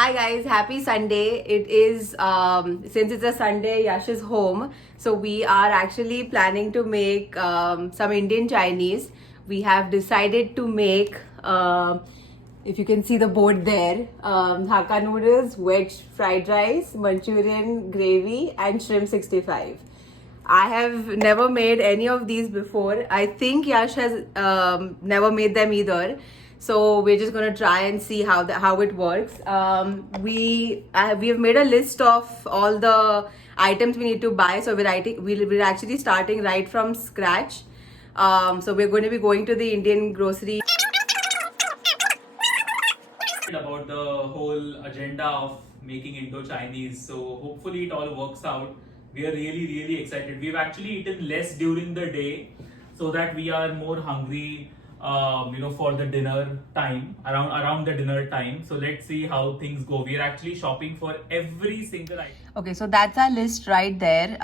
Hi guys, happy Sunday. It is since it's a Sunday, Yash is home, so we are actually planning to make some Indian Chinese. We have decided to make, if you can see the board there, Hakka noodles, veg fried rice, Manchurian gravy, and shrimp 65. I have never made any of these before. I think Yash has never made them either. So we're just gonna try and see how it works. We have made a list of all the items we need to buy. So we're actually starting right from scratch. So we're going to be going to the Indian grocery. About the whole agenda of making Indo-Chinese. So hopefully it all works out. We are really excited. We've actually eaten less during the day so that we are more hungry, for the dinner time, around the dinner time. So let's see how things go. We are actually shopping for every single item. Okay, so that's our list right there.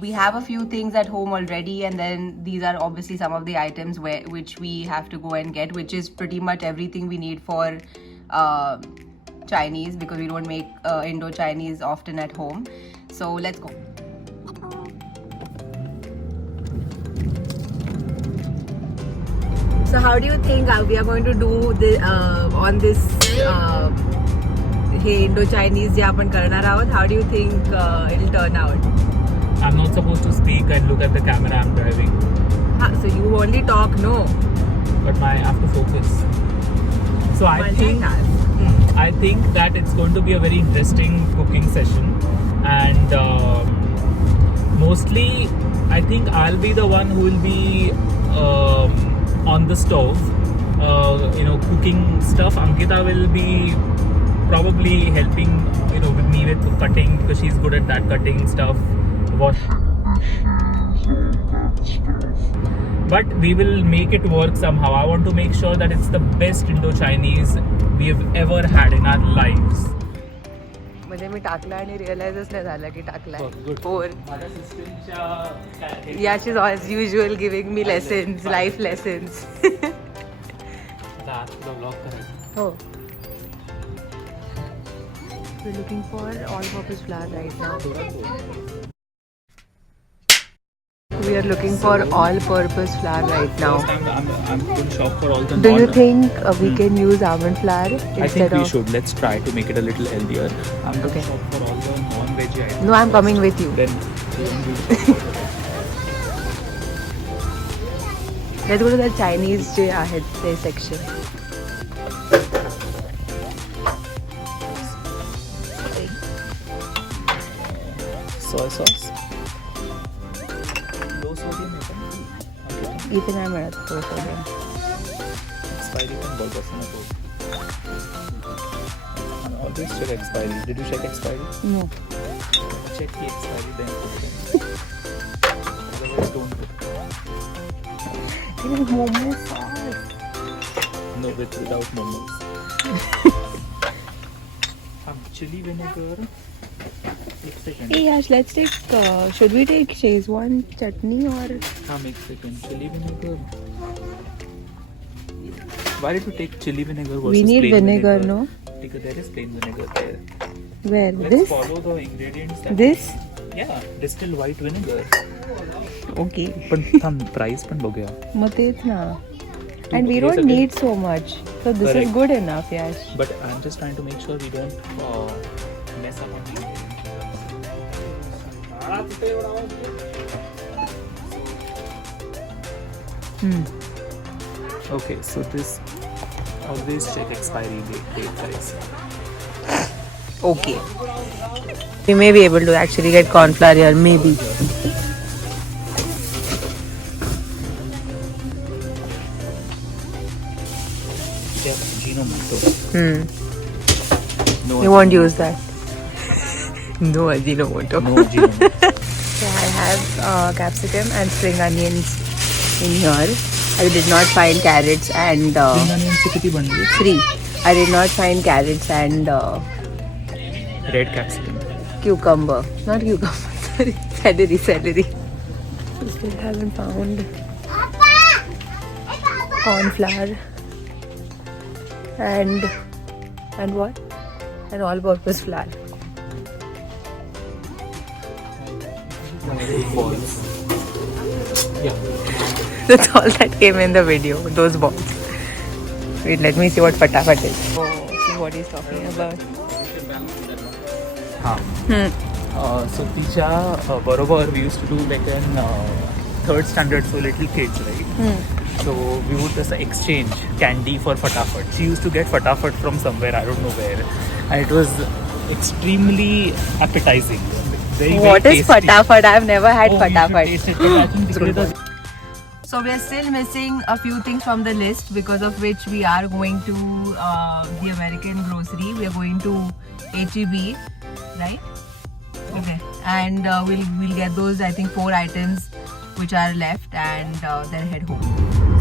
We have a few things at home already, and then these are obviously some of the items which we have to go and get, which is pretty much everything we need for Chinese, because we don't make Indo-Chinese often at home. So let's go. So how do you think we are going to do on this Indo-Chinese जे आपण करणार आहोत? How do you think it'll turn out? I'm not supposed to speak and look at the camera. I'm driving. So you only talk, no? But I have to focus. So I think that it's going to be a very interesting cooking session, and mostly I think I'll be the one who will be on the stove, cooking stuff. Ankita will be probably helping, with me with cutting, because she's good at that, cutting stuff, but we will make it work somehow. I want to make sure that it's the best Indo-Chinese we have ever had in our lives. म्हणजे मी टाकला आणि रिअलाइजच नाही झालं की टाकलाय. माझ्या सिस्टमच्या Yash is as usual giving me lessons, life lessons. Blog करायचं. Oh. We're looking for all-purpose flour right now. We are looking for all-purpose flour right now. I'm going to shop for all the Do you think we can use almond flour instead I think we of? should. Let's try to make it a little healthier. I'm going to shop for all the non-veg items. No, I'm coming with you. Then Let's go to the Chinese जे आहेत ते section. soy sauce. Low sodium है क्या? इथे नाही मिळत तो सगळं. Expiry पण बहुत असं ना तो. Always check expiry. Did you check expiry? No. Check the expiry then put it in. Otherwise don't put. It is momo sauce. No, without momos. Chili vinegar. एक second. Hey Yash, let's take. Should we take Szechuan chutney or? Make second. Chili vinegar. Why did you take chili vinegar versus We need plain vinegar, no? Because there is plain vinegar there. Where? Let's This? follow the ingredients. That This? Yeah, distilled white vinegar. Okay. पण थांब price पण बघूया. मग तेच ना. And we don't need so much. So this Correct. is good enough, Yash. But I'm just trying to make sure we don't mess up on the Okay, so this always check expiry date guys. Okay. We may be able to actually get corn flour here, maybe. Yeah, Ajinomoto. No, You won't use that. No Ajinomoto. No Ajinomoto. So I have capsicum and spring onions in here. I did not find carrots and Spring onions से कितनी बन रही है? 3. I did not find carrots and Red capsicum. cucumber. Not cucumber, sorry. Celery. We still haven't found corn flour and what? An all-purpose flour. Balls. Yeah. That's all that came in the video, those balls. Wait, let me see what Fatafat is. Oh, see what he's talking about. So तिच्या बरोबर we used to do like an third standard, so little kids, right? So we would just exchange candy for Fatafat. She used to get Fatafat from somewhere, I don't know where, and it was extremely appetizing. Very, What very is tasty. Fatafat? I've never had Oh, you should Fatafat. taste it, but I think this is the- So we are still missing a few things from the list, because of which we are going to the American grocery. We are going to HEB, right? Okay, and we'll get those, I think, 4 items which are left, and then head home.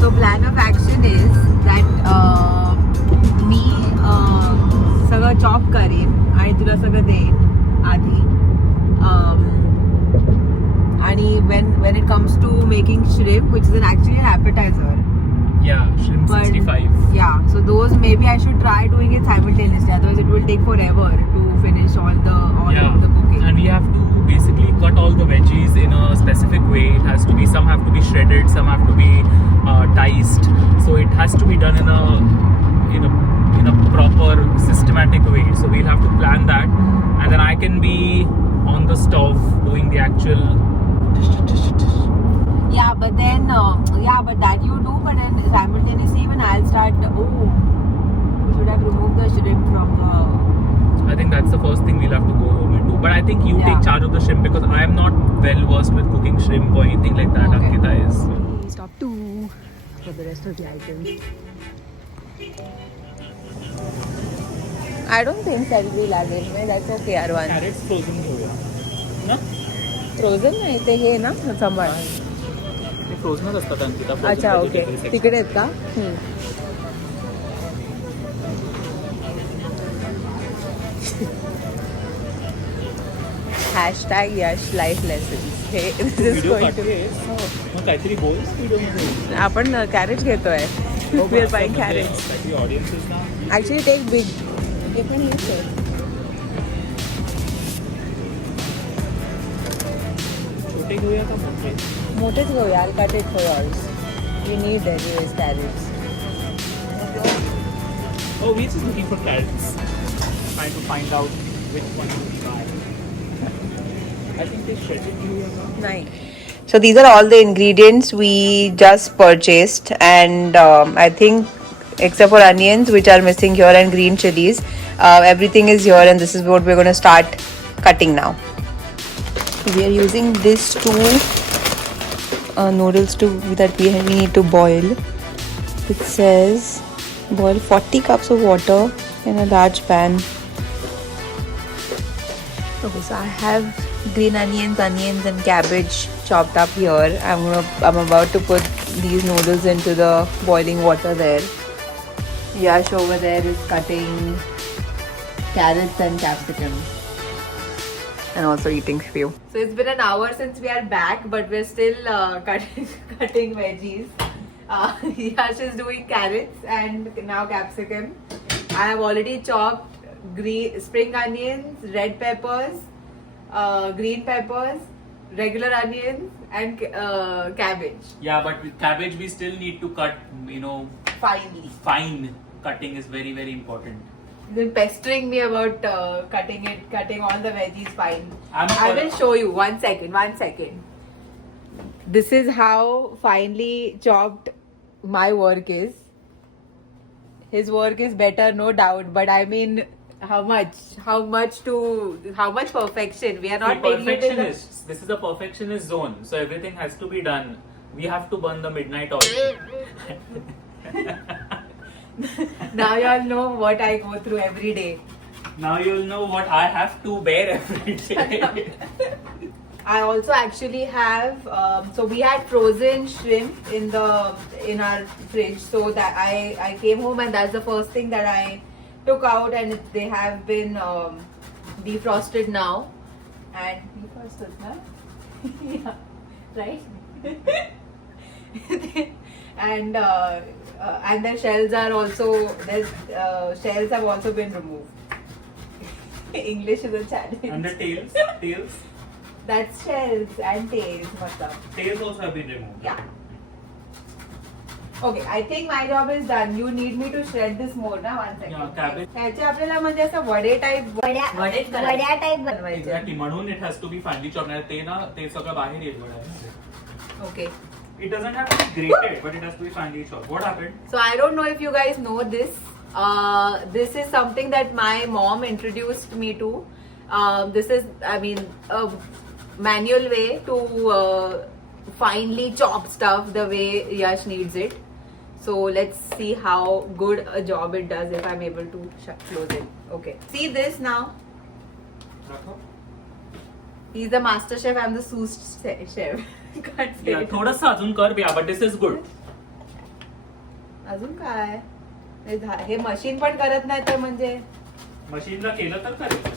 So plan of action is that मी सगळं chop करेन आणि तुला सगळं देईन आधी. आणि when it comes to making shrimp, which is actually an appetizer. Yeah, shrimp But- 65. Yeah, so those maybe I should try doing it simultaneously. Otherwise, it will take forever to finish all the cooking. And we have to basically cut all the veggies in a specific way. It has to be, some have to be shredded, some have to be diced. So it has to be done in a proper systematic way. So we'll have to plan that, and then I can be on the stove doing the actual. Yeah, but then but that you do. But then simultaneously, even I'll start. Oh, we should have removed the shrimp from the. I think that's the first thing we'll have to go home and do. But I think you Yeah. take charge of the shrimp, because I am not well versed with cooking shrimp or anything like that. Okay. Ankita is. We stop too for the rest of the items. I don't think celery लागेल में. That's okay, Arwan. Carrots frozen घेऊया ना. Frozen नाही ते हे ना सांबार. ते फ्रोझनच असतात Ankita. frozen अच्छा ओके vegetables section. तिकडे आहेत का? Hashtag Yash Life Lessons. Hey this is Video going to be. काढतेस? मग काहीतरी बोल्स व्हिडिओ. आपण कॅरेट घेतोय. We are buying carrots. काहीतरी ऑडियन्सेस ना. Actually, take big. Different leaves. छोटे घेऊया का मोठे? मोठेच घेऊया. I'll cut it for yours. We need anyways carrots. Oh, we're just looking for carrots. Trying to find out which one to buy. I think they shredded घेऊया का? Nice. So these are all the ingredients we just purchased, and I think except for onions, which are missing here, and green chilies, everything is here, and this is what we're going to start cutting now. We are using these 2 noodles that we need to boil. It says boil 40 cups of water in a large pan. Okay, so I have green onions and cabbage chopped up here. I'm about to put these noodles into the boiling water there. Yash over there is cutting carrots and capsicum. And also eating few. So it's been an hour since we are back, but we're still cutting veggies. Yash is doing carrots and now capsicum. I have already chopped spring onions, red peppers, green peppers, regular onions, and cabbage. Yeah, but with cabbage we still need to cut, Finally. fine cutting is very, very important. He's been pestering me about cutting all the veggies fine. I will show you. One second. This is how finely chopped my work is. His work is better, no doubt. But I mean, how much perfection? We are not taking it in the... Perfectionists. This is a perfectionist zone, so everything has to be done. We have to burn the midnight oil. Now you all know what I go through every day. Now you'll know what I have to bear every day. I also actually have so we had frozen shrimp in our fridge, so that I came home and that's the first thing that I took out, and they have been defrosted now. And defrosted, na? Yeah, right? And the shells are also shells have also been removed. English is a challenge. And the tails? Tails? That's shells and tails, matlab. Tails also have been removed. Yeah. Okay, I think my job is done. You need me to shred this more ना 1 second. Yeah, cabbage. ह्याचे आपल्याला म्हणजे असं वडे type वड्या type बनवायचे. Exactly. म्हणून it has to be finely chopped. नाही ते ना ते सगळं बाहेर येईल वड्या. Okay. It doesn't have to be grated, but it has to be finely chopped. What happened? So I don't know if you guys know this. This is something that my mom introduced me to. This is, I mean, a manual way to finely chop stuff the way Yash needs it. So let's see how good a job it does if I'm able to close it. Okay. See this now. He's the master chef. I'm the sous chef. Can't say Yeah, it. थोडंसं अजून कर yeah, but this is good. अजून काय हे machine पण करत नाही तर म्हणजे मशीनला केलं तर करेल.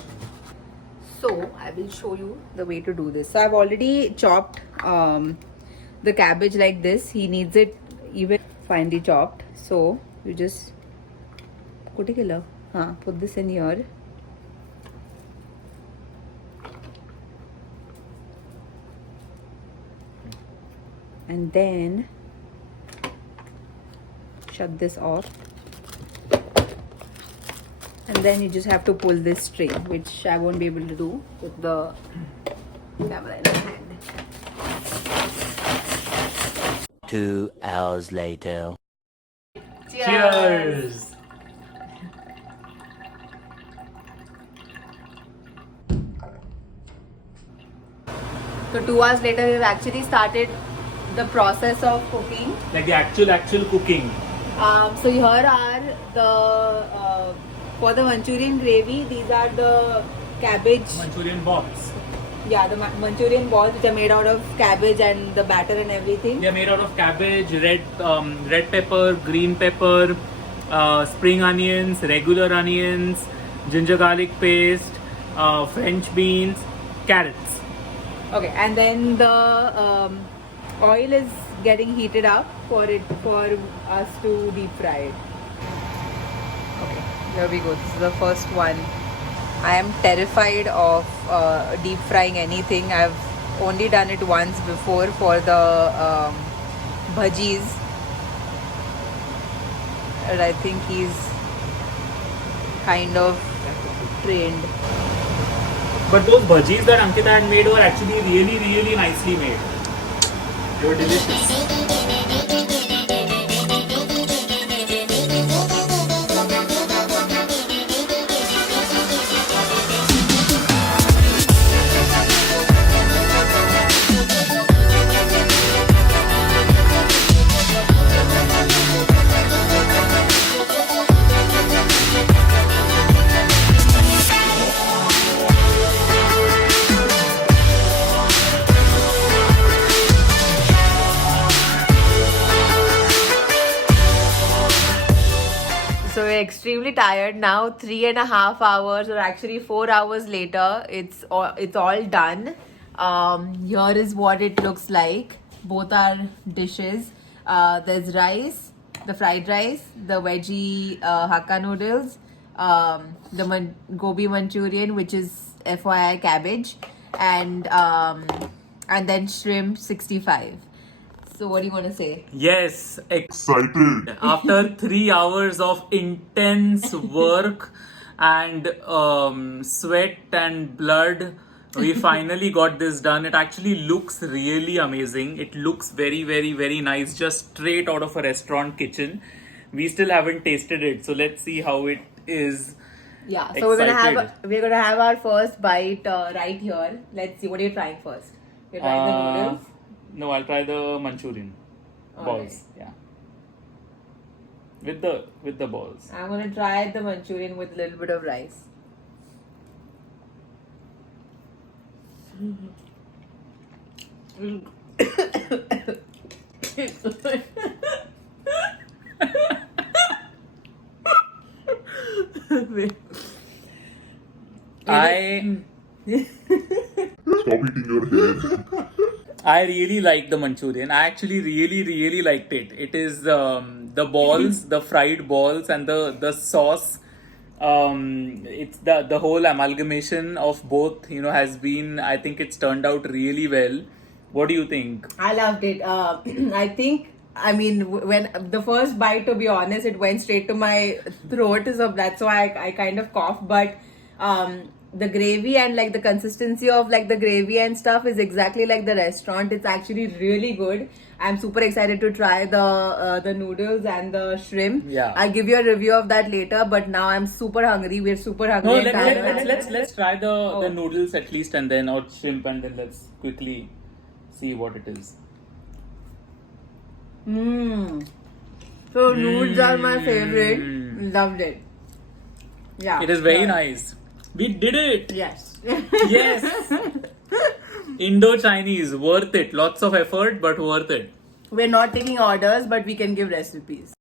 So I will show you the way to do this. So I've already chopped the cabbage like this. He needs it even finely chopped. So you just put this in here. And then shut this off. And then you just have to pull this string, which I won't be able to do with the camera in my hand. 2 hours later. Cheers. So 2 hours later, we've actually started the process of cooking. Like the actual cooking. So here are the for the Manchurian gravy. These are the cabbage. Manchurian balls. Yeah, the Manchurian balls which are made out of cabbage and the batter and everything. They are made out of cabbage, red pepper, green pepper, spring onions, regular onions, ginger garlic paste, French beans, carrots. Okay, and then the oil is getting heated up for us to deep fry it. Okay, here we go. This is the first one. I am terrified of deep frying anything. I've only done it once before for the bhajis. And I think he's kind of trained. But those bhajis that Ankita had made were actually really, really nicely made. They were delicious. So we're extremely tired now. 3.5 hours, or actually 4 hours later, it's all done. Here is what it looks like. Both are dishes. There's rice, the fried rice, the veggie Hakka noodles, the gobi Manchurian, which is FYI cabbage, and then shrimp 65. So what do you want to say? Yes, excited. After 3 hours of intense work and sweat and blood, we finally got this done. It actually looks really amazing. It looks very, very, very nice, just straight out of a restaurant kitchen. We still haven't tasted it, so let's see how it is. Yeah, so we're gonna have our first bite right here. Let's see. What are you trying first? You're trying the noodles. No, I'll try the Manchurian balls. Yeah, with the balls. I'm gonna try the Manchurian with a little bit of rice. I Stop eating your hair. I really like the Manchurian. I actually really liked it. It is the balls, the fried balls, and the sauce It's the whole amalgamation of both, has been, I think it's turned out really well. What do you think? I loved it. I mean, when the first bite, to be honest, it went straight to my throat, so that's why I kind of coughed. But the gravy and like the consistency of like the gravy and stuff is exactly like the restaurant. It's actually really good. I'm super excited to try the noodles and the shrimp. Yeah. I'll give you a review of that later. But now I'm super hungry. We're super hungry. No, and tired. let's try the Oh. noodles at least, and then or shrimp, and then let's quickly see what it is. So noodles are my favorite. Loved it. Yeah. It is very Yeah. nice. We did it. Yes. Yes. Indo-Chinese, worth it. Lots of effort, but worth it. We're not taking orders, but we can give recipes.